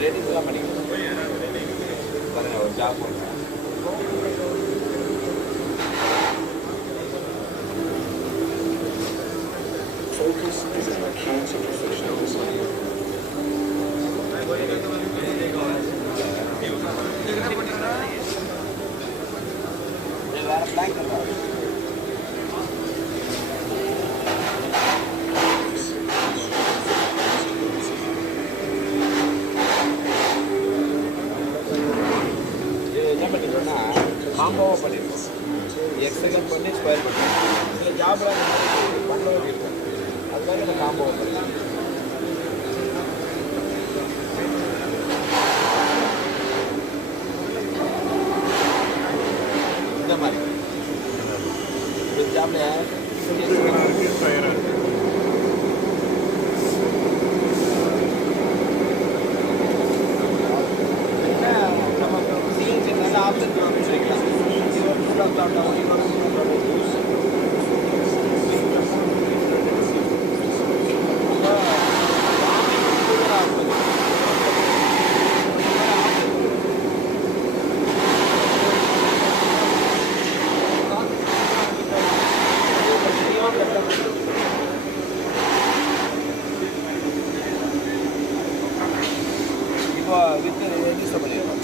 ரேட்டிங்ஸ்லாம் பண்ணிக்கலாம் பாருங்க ஒரு ஜாப் போடுங்க. Focus is an accounting professionals. வேறு பிளாங்க் என்ன பண்ணிடுவோம்னா காம்போவாக பண்ணிடுவோம். எக்ஸகன் பண்ணி ஸ்கொயர் பண்ணிடுவோம். சில ஜாப்லாம் பண்ணுறது இருக்கும், அதுக்காக இந்த காம்போவாக பண்ணிடுவோம். இந்த மாதிரி ஒரு ஜாப்ல நமக்கு சிஎன்சி நல்ல ஆப்ஷன் வச்சுருக்கலாம். இப்போ வித் ரெஜிஸ்டர் பண்ணிடுவோம்.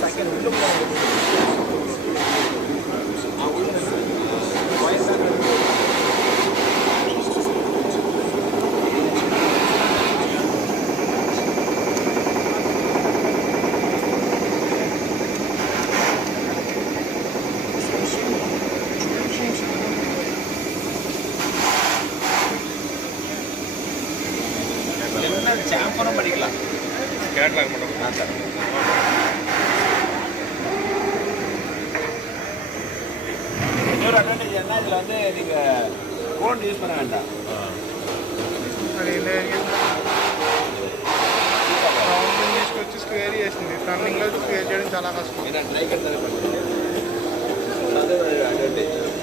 செகண்ட் உள்ள சாம்பரும் பண்ணிக்கலாம். கேட்லாக் மட்டும் சார் இன்னொரு அட்வான்டேஜ் என்ன, இதில் வந்து நீங்கள் ஃபோன் யூஸ் பண்ண வேண்டாம். తీసుకొచ్చి స్క్వేర్ చేసింది. టర్నింగ్లో స్క్వేర్ చేయడం చాలా కష్టం. ఏదైనా ట్రై కట్టాలి అదే అడ్వాంటేజ్.